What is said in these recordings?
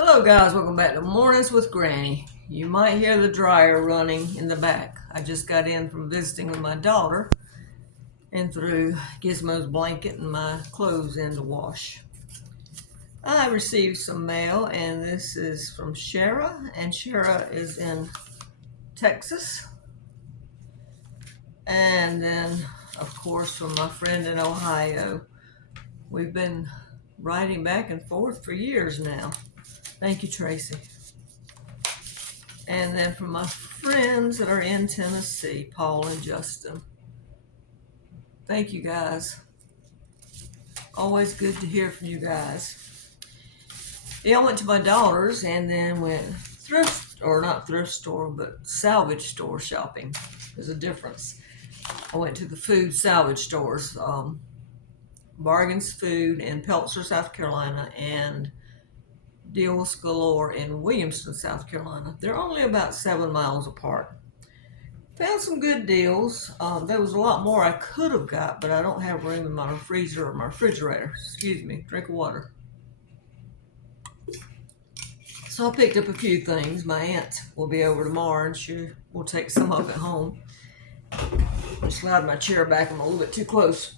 Hello guys, welcome back to Mornings with Granny. You might hear the dryer running in the back. I just got in from visiting with my daughter and threw Gizmo's blanket and my clothes in to wash. I received some mail and this is from Shara, and Shara is in Texas. And then of course from my friend in Ohio. We've been writing back and forth for years now. Thank you, Tracy. And then from my friends that are in Tennessee, Paul and Justin. Thank you guys. Always good to hear from you guys. Yeah, I went to my daughter's and then went not thrift store, but salvage store shopping. There's a difference. I went to the food salvage stores, Bargains Food in Pelzer, South Carolina, and Deals Galore in Williamston, South Carolina. They're only about 7 miles apart. Found some good deals. There was a lot more I could have got, but I don't have room in my freezer or my refrigerator. Excuse me, drink of water. So I picked up a few things. My aunt will be over tomorrow and she will take some of it home. I slide my chair back, I'm a little bit too close.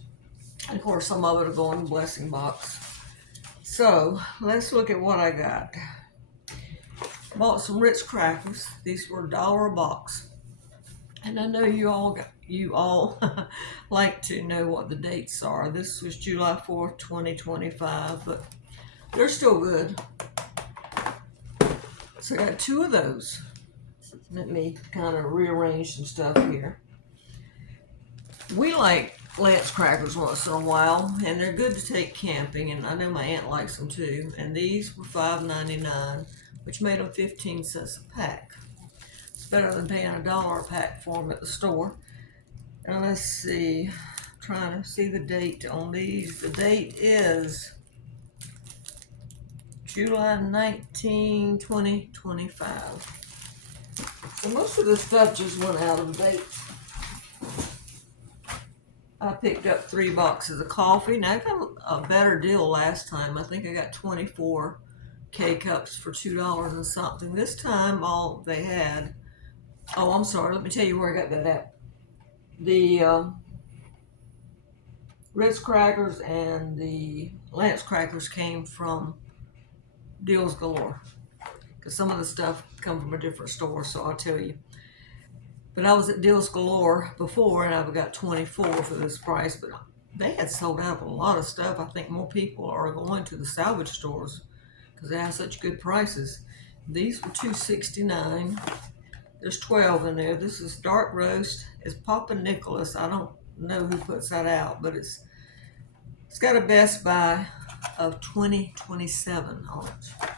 And of course some of it will go in the blessing box. So let's look at what I got. Bought some Ritz crackers. These were $1 a box. And I know you all like to know what the dates are. This was July 4th, 2025, but they're still good. So I got 2 of those. Let me kind of rearrange some stuff here. We like Lance crackers once in a while, and they're good to take camping, and I know my aunt likes them too. And these were $5.99, which made them 15 cents a pack. It's better than paying $1 a pack for them at the store. And let's see, I'm trying to see the date on these. The date is July 19, 2025. So most of this stuff just went out of date. I picked up 3 boxes of coffee. Now I got a better deal last time. I think I got 24 K-cups for $2 and something. This time all they had, oh I'm sorry, let me tell you where I got that at. The Ritz crackers and the Lance crackers came from Deals Galore. Because some of the stuff come from a different store, so I'll tell you. But I was at Deals Galore before, and I've got 24 for this price. But they had sold out of a lot of stuff. I think more people are going to the salvage stores because they have such good prices. These were $2.69. There's 12 in there. This is dark roast. It's Papa Nicholas. I don't know who puts that out, but it's got a Best Buy of 2027 on it.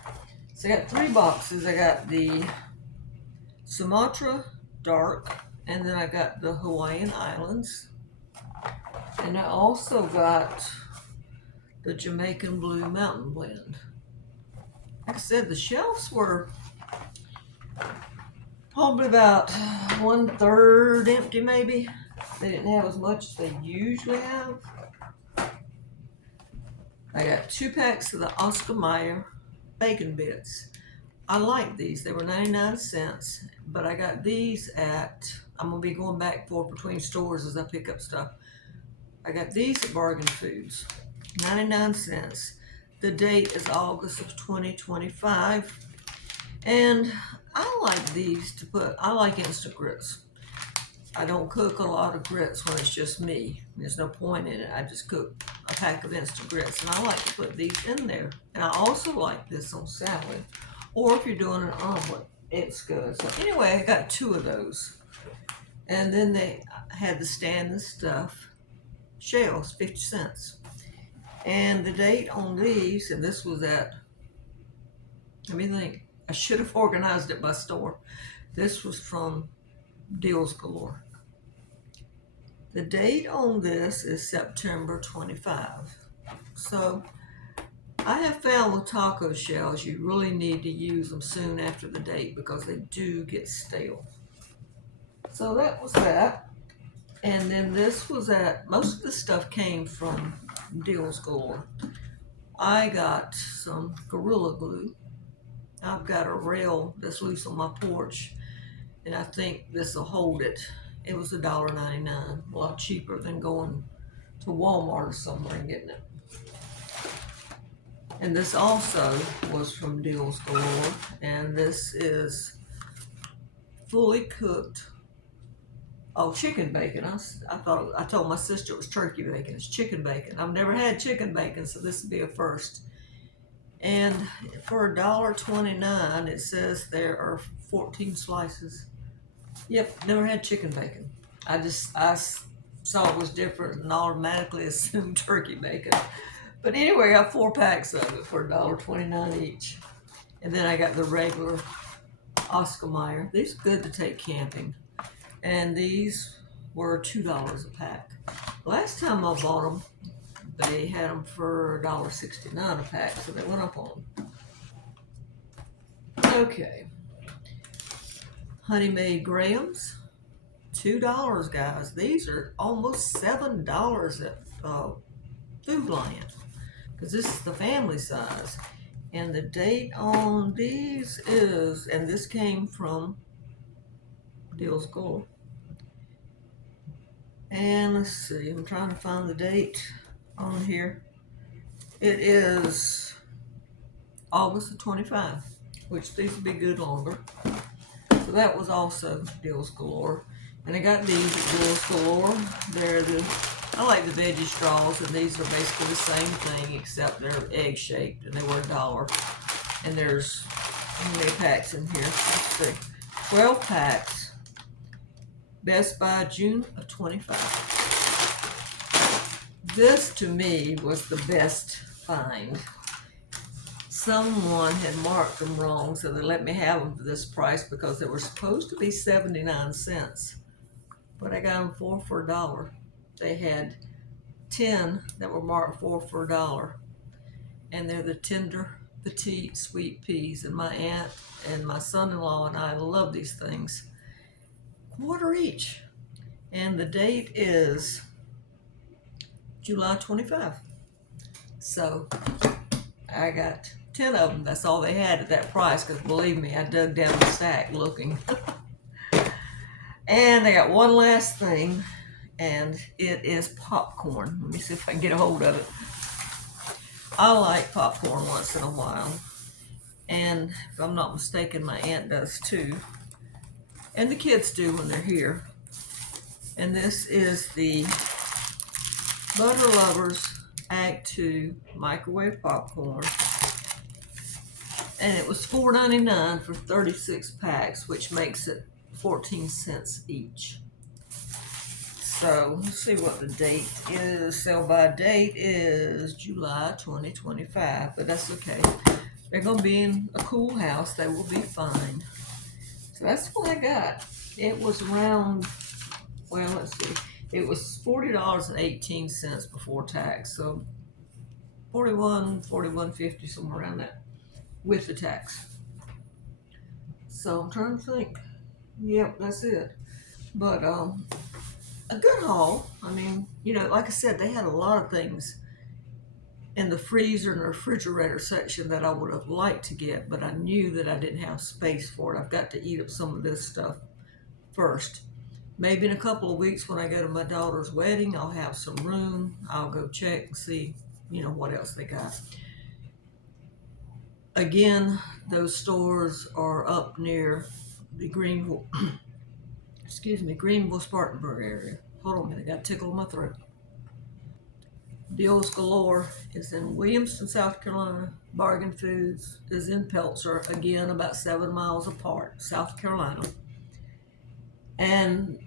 So I got 3 boxes. I got the Sumatra dark, and then I got the Hawaiian Islands, and I also got the Jamaican Blue Mountain Blend. Like I said, the shelves were probably about 1/3 empty, maybe. They didn't have as much as they usually have. I got 2 packs of the Oscar Mayer bacon bits. I like these. They were 99 cents, but I got these at, I'm going to be going back and forth between stores as I pick up stuff. I got these at Bargain Foods, 99 cents. The date is August of 2025. And I like these to put, I like instant grits. I don't cook a lot of grits when it's just me. There's no point in it. I just cook a pack of instant grits, and I like to put these in there. And I also like this on salad. Or if you're doing an omelet, it's good. So anyway, I got 2 of those. And then they had the stand and stuff shells, 50 cents. And the date on these, and this was at, let me think, I should have organized it by store. This was from Deals Galore. The date on this is September 25. So I have found with taco shells, you really need to use them soon after the date because they do get stale. So that was that. And then this was most of the stuff came from Deals Galore. I got some Gorilla Glue. I've got a rail that's loose on my porch, and I think this will hold it. It was $1.99, a lot cheaper than going to Walmart or somewhere and getting it. And this also was from Deals Galore, and this is fully cooked. Oh, chicken bacon. I told my sister it was turkey bacon. It's chicken bacon. I've never had chicken bacon, so this would be a first. And for $1.29, it says there are 14 slices. Yep, never had chicken bacon. I saw it was different and automatically assumed turkey bacon. But anyway, I got 4 packs of it for $1.29 each. And then I got the regular Oscar Mayer. These are good to take camping. And these were $2 a pack. Last time I bought them, they had them for $1.69 a pack, so they went up on them. Okay. Honey Made Grahams, $2, guys. These are almost $7 at Food Lion, because this is the family size. And the date on these is, and this came from Deals Galore. And let's see, I'm trying to find the date on here. It is August the 25th, which these will be good longer. So that was also Deals Galore. And I got these at Deals Galore. I like the veggie straws, and these are basically the same thing except they're egg shaped, and they were $1. And there's how many packs in here? Let's see, 12 packs. Best by June of 25. This to me was the best find. Someone had marked them wrong, so they let me have them for this price because they were supposed to be 79 cents. But I got them 4 for $1. They had 10 that were marked 4 for $1. And they're the tender, petite, sweet peas. And my aunt and my son-in-law and I love these things. $1 each. And the date is July 25. So I got 10 of them. That's all they had at that price, because believe me, I dug down the stack looking. And I got one last thing, and it is popcorn. Let me see if I can get a hold of it. I like popcorn once in a while, and if I'm not mistaken, my aunt does too, and the kids do when they're here. And this is the Butter Lovers Act 2 microwave popcorn, and it was $4.99 for 36 packs, which makes it 14 cents each. So let's see what the date is. Sell by date is July 2025, but that's okay. They're gonna be in a cool house. They will be fine. So that's what I got. It was around, well, let's see. It was $40.18 before tax. So $41.50, somewhere around that, with the tax. So I'm trying to think. Yep, that's it. But a good haul. I mean, you know, like I said, they had a lot of things in the freezer and the refrigerator section that I would have liked to get, but I knew that I didn't have space for it. I've got to eat up some of this stuff first. Maybe in a couple of weeks when I go to my daughter's wedding, I'll have some room. I'll go check and see, you know, what else they got. Again, those stores are up near the Greenville, Greenville, Spartanburg area. Hold on a minute, I got a tickle in my throat. Deals Galore is in Williamston, South Carolina. Bargain Foods is in Pelzer, again about 7 miles apart, South Carolina. And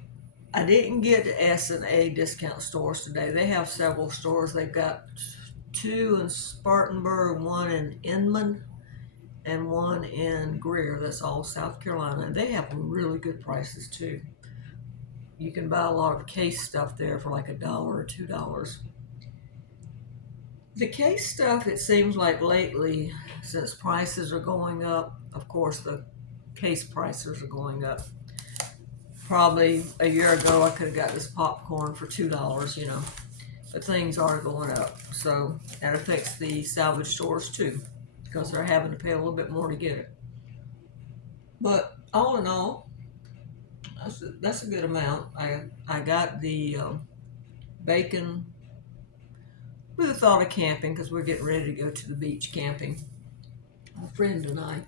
I didn't get to S&A discount stores today. They have several stores. They've got 2 in Spartanburg, 1 in Inman, and 1 in Greer. That's all South Carolina. And they have really good prices too. You can buy a lot of case stuff there for like $1 or $2. The case stuff, it seems like lately, since prices are going up, of course the case prices are going up. Probably a year ago I could have got this popcorn for $2, you know, but things are going up. So that affects the salvage stores too, because they're having to pay a little bit more to get it. But all in all, that's a good amount. I got the bacon with the thought of camping because we're getting ready to go to the beach camping, my friend and I.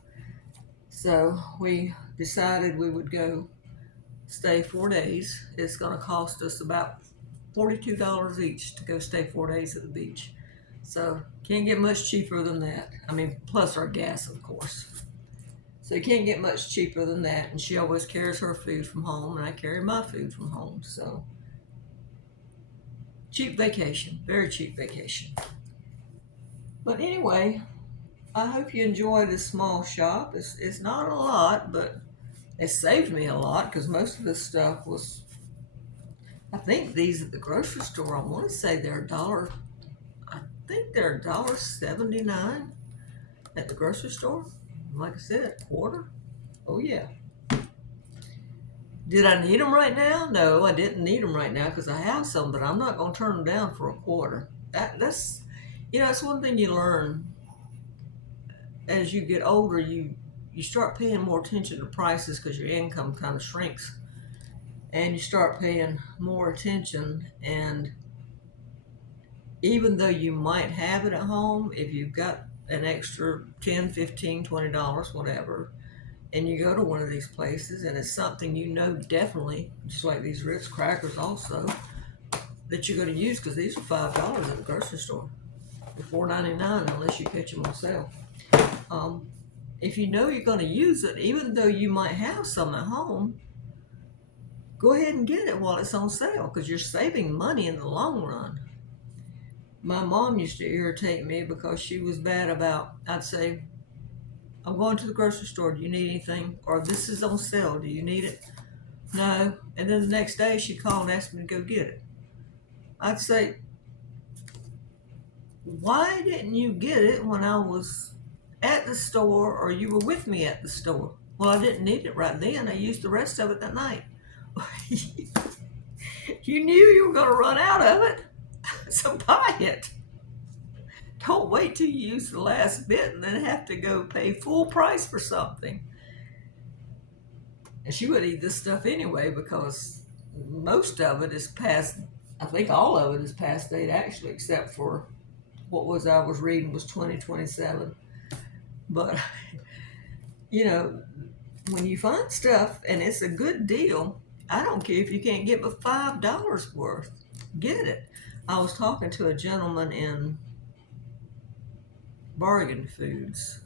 So we decided we would go stay 4 days. It's going to cost us about $42 each to go stay 4 days at the beach. So can't get much cheaper than that. I mean, plus our gas, of course. So you can't get much cheaper than that. And she always carries her food from home, and I carry my food from home. So cheap vacation, very cheap vacation. But anyway, I hope you enjoy this small shop. It's not a lot, but it saved me a lot because most of this stuff was. I think these at the grocery store. I want to say they're a dollar. I think they're $1.79 at the grocery store. Like I said, a quarter. Oh yeah. Did I need them right now? No, I didn't need them right now because I have some, but I'm not going to turn them down for a quarter. That's, that's one thing you learn as you get older. You start paying more attention to prices because your income kind of shrinks, and you start paying more attention. And even though you might have it at home, if you've got an extra 10, 15, $20, whatever, and you go to one of these places and it's something definitely, just like these Ritz crackers also, that you're going to use because these are $5 at the grocery store. They're $4.99 unless you catch them on sale. If you know you're going to use it, even though you might have some at home, go ahead and get it while it's on sale because you're saving money in the long run. My mom used to irritate me because she was bad about, I'd say, I'm going to the grocery store. Do you need anything? Or this is on sale. Do you need it? No. And then the next day she'd call and ask me to go get it. I'd say, why didn't you get it when I was at the store or you were with me at the store? Well, I didn't need it right then. I used the rest of it that night. You knew you were going to run out of it, so buy it. Don't wait till you use the last bit and then have to go pay full price for something. And she would eat this stuff anyway because most of it is past, I think all of it is past date actually, except for what I was reading was 2027. But, when you find stuff and it's a good deal, I don't care if you can't get but $5 worth. Get it. I was talking to a gentleman in Bargain Foods,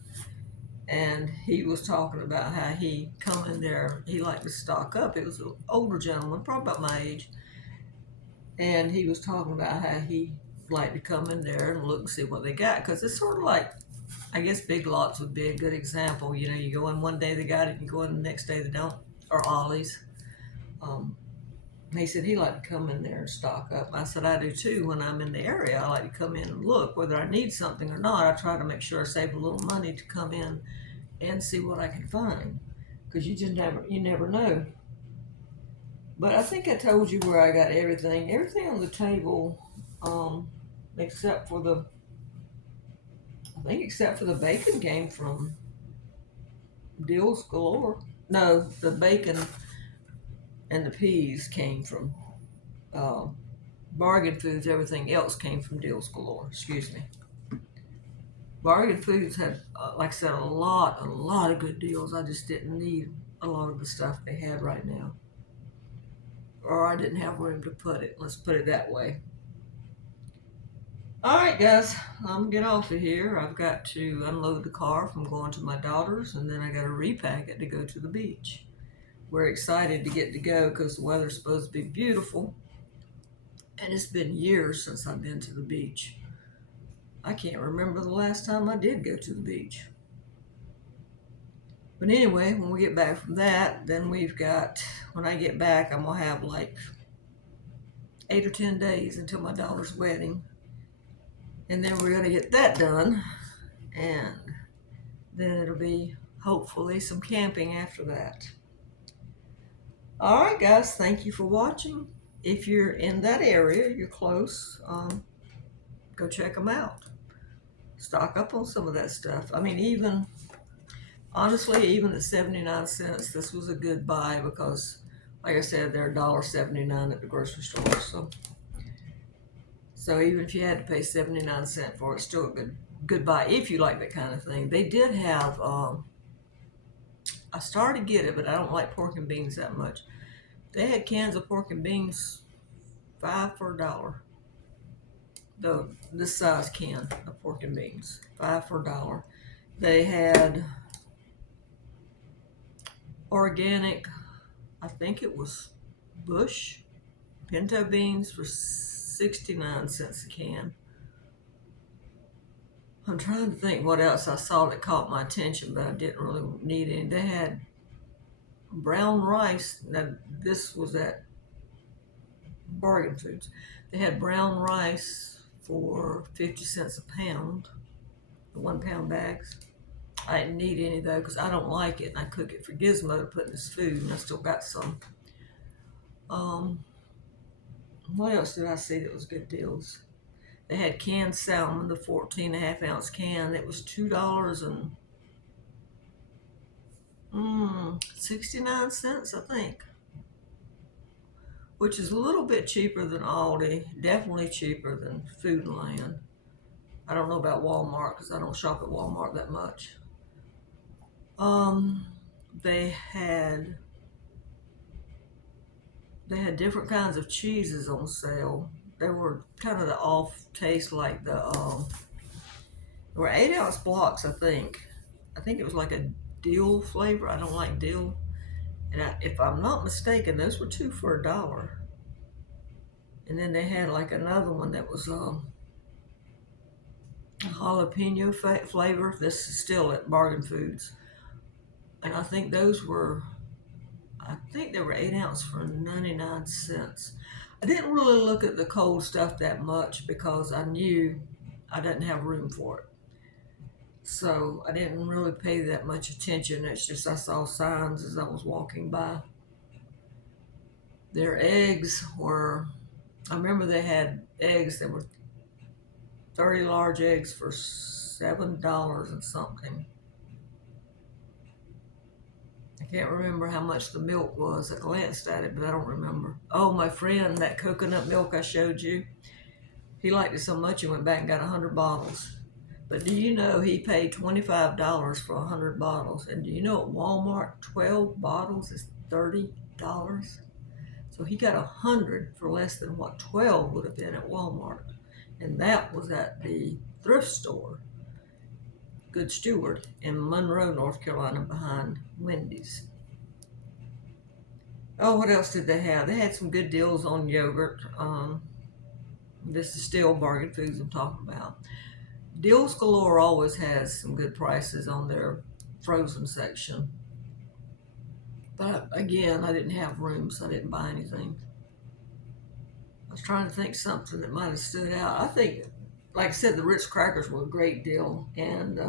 and he was talking about how he come in there, he liked to stock up. It was an older gentleman, probably about my age, and he was talking about how he liked to come in there and look and see what they got, because it's sort of like, I guess Big Lots would be a good example. You go in one day they got it, you go in the next day they don't, or Ollie's. He said he liked to come in there and stock up. I said I do too. When I'm in the area, I like to come in and look. Whether I need something or not, I try to make sure I save a little money to come in and see what I can find, because you never know. But I think I told you where I got everything. Everything on the table, except for the bacon came from Deals Galore. No, the bacon and the peas came from Bargain Foods. Everything else came from Deals Galore. Excuse me. Bargain Foods had, like I said, a lot of good deals. I just didn't need a lot of the stuff they had right now, or I didn't have room to put it. Let's put it that way. All right, guys, I'm gonna get off of here. I've got to unload the car from going to my daughter's, and then I got to repack it to go to the beach. We're excited to get to go because the weather's supposed to be beautiful, and it's been years since I've been to the beach. I can't remember the last time I did go to the beach. But anyway, when we get back from that, then when I get back, I'm going to have like 8 or 10 days until my daughter's wedding. And then we're going to get that done. And then it'll be hopefully some camping after that. All right, guys, thank you for watching. If you're in that area, you're close, go check them out. Stock up on some of that stuff. I mean, even Honestly, even at 79 cents, this was a good buy because, like I said, they're $1.79 at the grocery store. So even if you had to pay 79 cents for it, it's still a good buy if you like that kind of thing. They did have, I started to get it, but I don't like pork and beans that much. They had cans of pork and beans, 5 for $1. This size can of pork and beans, 5 for $1. They had organic, I think it was Bush pinto beans for 69 cents a can. I'm trying to think what else I saw that caught my attention, but I didn't really need any. They had brown rice. Now, this was at Bargain Foods. They had brown rice for 50 cents a pound, the 1 pound bags. I didn't need any though because I don't like it, and I cook it for Gizmo to put in his food, and I still got some. What else did I see that was good deals? They had canned salmon, the 14.5 ounce can. It was $2.69, I think, which is a little bit cheaper than Aldi. Definitely cheaper than Foodland. I don't know about Walmart because I don't shop at Walmart that much. They had different kinds of cheeses on sale. They were kind of the off taste, like there were 8 ounce blocks, I think. I think it was like a dill flavor. I don't like dill. And if I'm not mistaken, those were 2 for $1. And then they had like another one that was jalapeno flavor. This is still at Bargain Foods. And I think they were 8 ounce for 99 cents. I didn't really look at the cold stuff that much because I knew I didn't have room for it. So I didn't really pay that much attention. It's just I saw signs as I was walking by. Their eggs were, I remember they had eggs that were 30 large eggs for $7 and something. I can't remember how much the milk was. I glanced at it, but I don't remember. Oh, my friend, that coconut milk I showed you, he liked it so much he went back and got 100 bottles. But do you know he paid $25 for 100 bottles? And do you know at Walmart, 12 bottles is $30? So he got 100 for less than what 12 would have been at Walmart. And that was at the thrift store, Good Steward, in Monroe, North Carolina, behind Wendy's. Oh, what else did they have? They had some good deals on yogurt. This is still Bargain Foods I'm talking about. Deals Galore always has some good prices on their frozen section. But again, I didn't have room, so I didn't buy anything. I was trying to think something that might have stood out. I think, like I said, the Ritz crackers were a great deal, and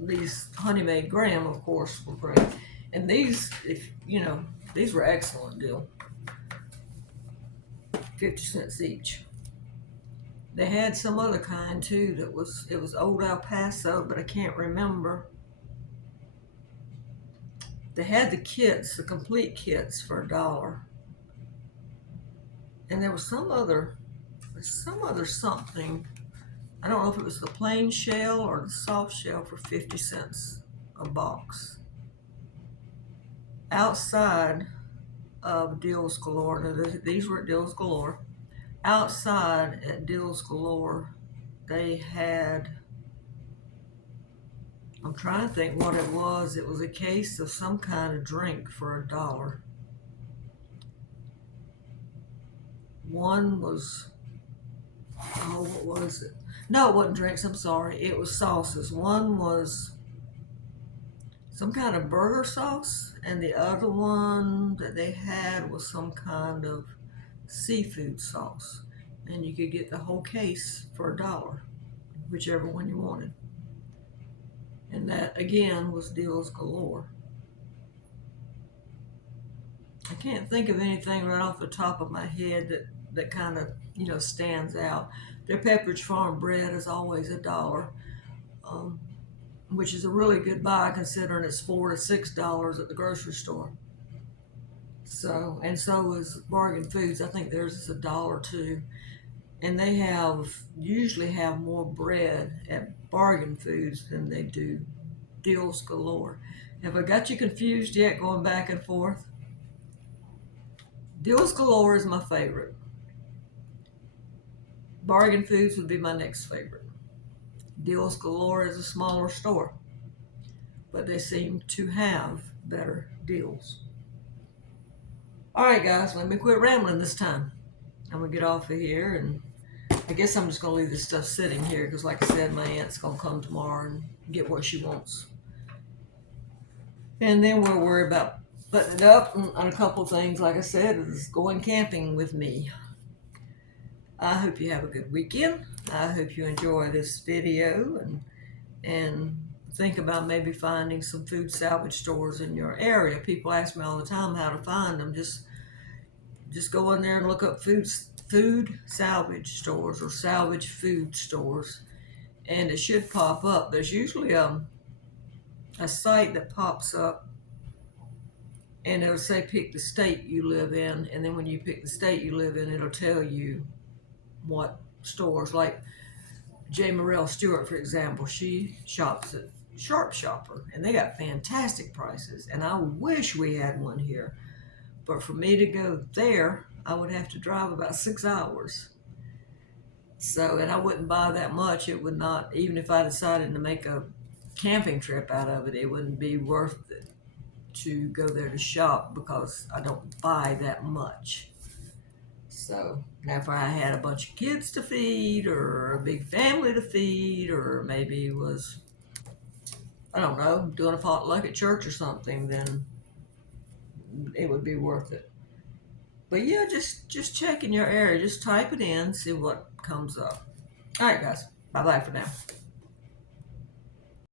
these Honey Made Graham, of course, were great. And these, these were excellent deal. 50 cents each. They had some other kind too it was Old El Paso, but I can't remember. They had the kits, the complete kits for $1. And there was some other something. I don't know if it was the plain shell or the soft shell for 50 cents a box. Outside of Deals Galore, now these were at Deals Galore. Outside at Deals Galore, they had, I'm trying to think what it was. It was a case of some kind of drink for $1. One was, what was it? No, it wasn't drinks, I'm sorry. It was sauces. One was some kind of burger sauce, and the other one that they had was some kind of seafood sauce. And you could get the whole case for $1, whichever one you wanted. And that, again, was Deals Galore. I can't think of anything right off the top of my head that kind of, stands out. Their Pepperidge Farm bread is always $1. which is a really good buy considering it's $4 to $6 at the grocery store. So, and so is Bargain Foods. I think theirs is $1 too. And they usually have more bread at Bargain Foods than they do Deals Galore. Have I got you confused yet going back and forth? Deals Galore is my favorite. Bargain Foods would be my next favorite. Deals Galore is a smaller store, but they seem to have better deals. All right, guys, let me quit rambling this time. I'm gonna get off of here, and I guess I'm just gonna leave this stuff sitting here because, like I said, my aunt's gonna come tomorrow and get what she wants, and then we'll worry about putting it up on a couple of things. Like I said, is going camping with me. I hope you have a good weekend. I hope you enjoy this video and think about maybe finding some food salvage stores in your area. People ask me all the time how to find them. Just go in there and look up food salvage stores or salvage food stores, and it should pop up. There's usually a site that pops up, and it'll say pick the state you live in, and then when you pick the state you live in, it'll tell you what stores. Like J. Morrell Stewart, for example, she shops at Sharp Shopper, and they got fantastic prices, and I wish we had one here. But for me to go there, I would have to drive about 6 hours. So, and I wouldn't buy that much. It would not, even if I decided to make a camping trip out of it, it wouldn't be worth it to go there to shop because I don't buy that much. So now if I had a bunch of kids to feed or a big family to feed, or maybe was, I don't know, doing a potluck at church or something, then it would be worth it. But yeah, just check in your area. Just type it in, see what comes up. All right, guys. Bye-bye for now.